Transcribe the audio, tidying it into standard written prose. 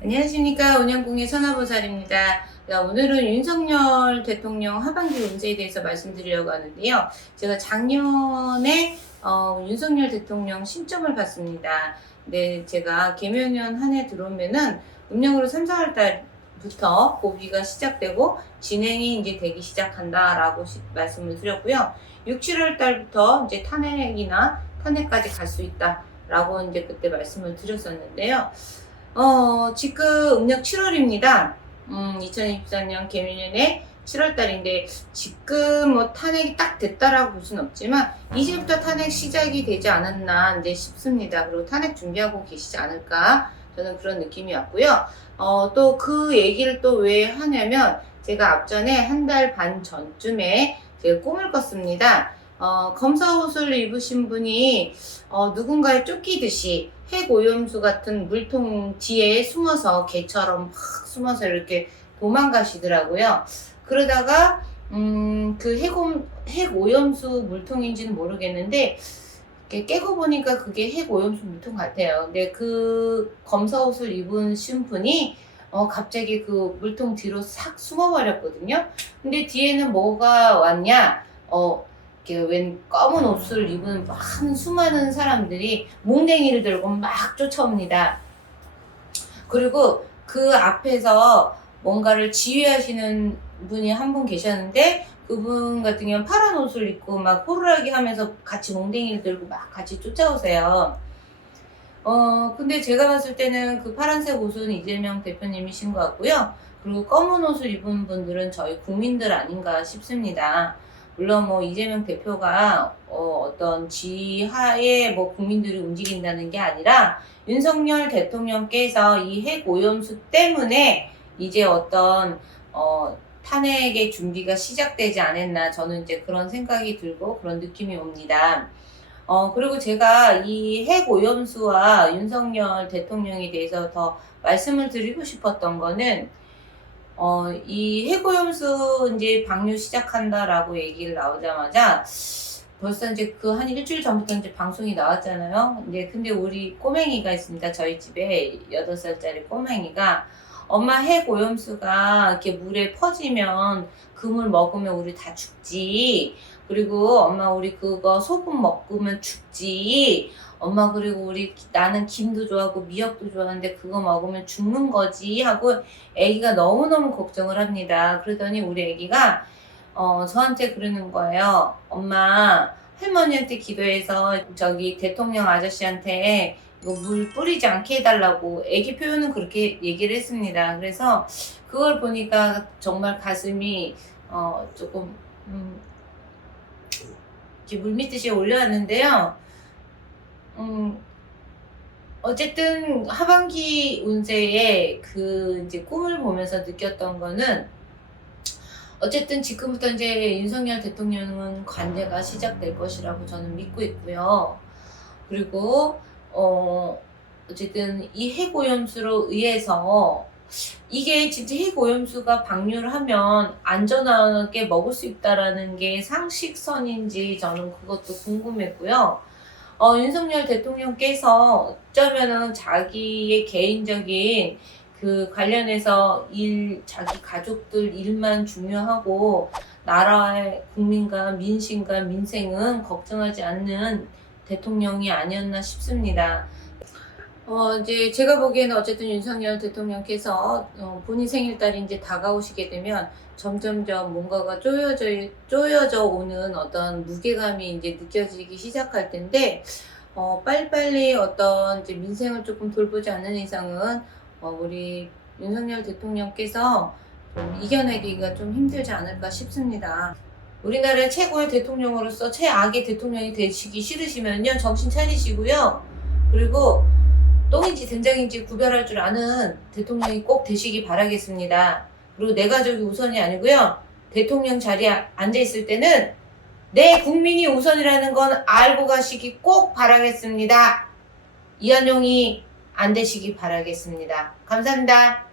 안녕하십니까. 운영공의 천하보살입니다. 오늘은 윤석열 대통령 하반기 운세에 대해서 말씀드리려고 하는데요. 제가 작년에 윤석열 대통령 신점을 봤습니다. 근데 제가 개묘년 한 해 들어오면은 음력으로 3, 4월 달부터 고비가 시작되고 진행이 이제 되기 시작한다라고 말씀을 드렸고요. 6, 7월 달부터 이제 탄핵까지 갈 수 있다라고 이제 그때 말씀을 드렸었는데요. 지금 음력 7월입니다. 2024년 개묘년에 7월 달인데, 지금 뭐 탄핵이 딱 됐다라고 볼 수는 없지만, 이제부터 탄핵 시작이 되지 않았나, 이제 싶습니다. 그리고 탄핵 준비하고 계시지 않을까, 저는 그런 느낌이 왔고요. 또 그 얘기를 또 왜 하냐면, 제가 앞전에 한 달 반 전쯤에 제가 꿈을 꿨습니다. 검사 옷을 입으신 분이 누군가에 쫓기듯이 핵오염수 같은 물통 뒤에 숨어서 개처럼 막 숨어서 이렇게 도망가시더라고요. 그러다가 그 핵오염수 물통인지는 모르겠는데 깨고 보니까 그게 핵오염수 물통 같아요. 근데 그 검사 옷을 입으신 분이 갑자기 그 물통 뒤로 싹 숨어버렸거든요. 근데 뒤에는 뭐가 왔냐? 웬 검은 옷을 입은 많은 수많은 사람들이 몽댕이를 들고 막 쫓아옵니다. 그리고 그 앞에서 뭔가를 지휘하시는 분이 한 분 계셨는데, 그분 같은 경우는 파란 옷을 입고 막 호루라기 하면서 같이 몽댕이를 들고 막 같이 쫓아오세요. 근데 제가 봤을 때는 그 파란색 옷은 이재명 대표님이신 것 같고요. 그리고 검은 옷을 입은 분들은 저희 국민들 아닌가 싶습니다. 물론 뭐 이재명 대표가 어떤 지하에 뭐 국민들이 움직인다는 게 아니라, 윤석열 대통령께서 이 핵 오염수 때문에 이제 어떤 탄핵의 준비가 시작되지 않았나, 저는 이제 그런 생각이 들고 그런 느낌이 옵니다. 그리고 제가 이 핵 오염수와 윤석열 대통령에 대해서 더 말씀을 드리고 싶었던 거는, 이 핵오염수 이제 방류 시작한다라고 얘기를 나오자마자 벌써 이제 그 한 일주일 전부터 이제 방송이 나왔잖아요. 근데 우리 꼬맹이가 있습니다. 저희 집에 8살짜리 꼬맹이가, 엄마 핵오염수가 이렇게 물에 퍼지면 그 물 먹으면 우리 다 죽지. 그리고 엄마 우리 그거 소금 먹으면 죽지. 엄마 그리고 나는 김도 좋아하고 미역도 좋아하는데 그거 먹으면 죽는 거지 하고 애기가 너무너무 걱정을 합니다. 그러더니 우리 애기가 저한테 그러는 거예요. 엄마, 할머니한테 기도해서 저기 대통령 아저씨한테 이거 물 뿌리지 않게 해달라고, 애기 표현은 그렇게 얘기를 했습니다. 그래서 그걸 보니까 정말 가슴이 조금 이렇게 물밀듯이 올라왔는데요. 어쨌든 하반기 운세에 그 이제 꿈을 보면서 느꼈던 거는, 어쨌든 지금부터 이제 윤석열 대통령은 관제가 시작될 것이라고 저는 믿고 있고요. 그리고 어쨌든 이 핵오염수로 의해서, 이게 진짜 핵오염수가 방류를 하면 안전하게 먹을 수 있다라는 게 상식선인지 저는 그것도 궁금했고요. 윤석열 대통령께서 어쩌면은 자기의 개인적인 그 관련해서 자기 가족들 일만 중요하고 나라의 국민과 민심과 민생은 걱정하지 않는 대통령이 아니었나 싶습니다. 이제 제가 보기에는 어쨌든 윤석열 대통령께서 본인 생일달이 이제 다가오시게 되면 점점점 뭔가가 쪼여져 오는 어떤 무게감이 이제 느껴지기 시작할 텐데, 빨리빨리 어떤 이제 민생을 조금 돌보지 않는 이상은 우리 윤석열 대통령께서 좀 이겨내기가 좀 힘들지 않을까 싶습니다. 우리나라의 최고의 대통령으로서 최악의 대통령이 되시기 싫으시면요, 정신 차리시고요. 그리고 똥인지 된장인지 구별할 줄 아는 대통령이 꼭 되시기 바라겠습니다. 그리고 내 가족이 우선이 아니고요. 대통령 자리에 앉아있을 때는 내 국민이 우선이라는 건 알고 가시기 꼭 바라겠습니다. 이한용이 안 되시기 바라겠습니다. 감사합니다.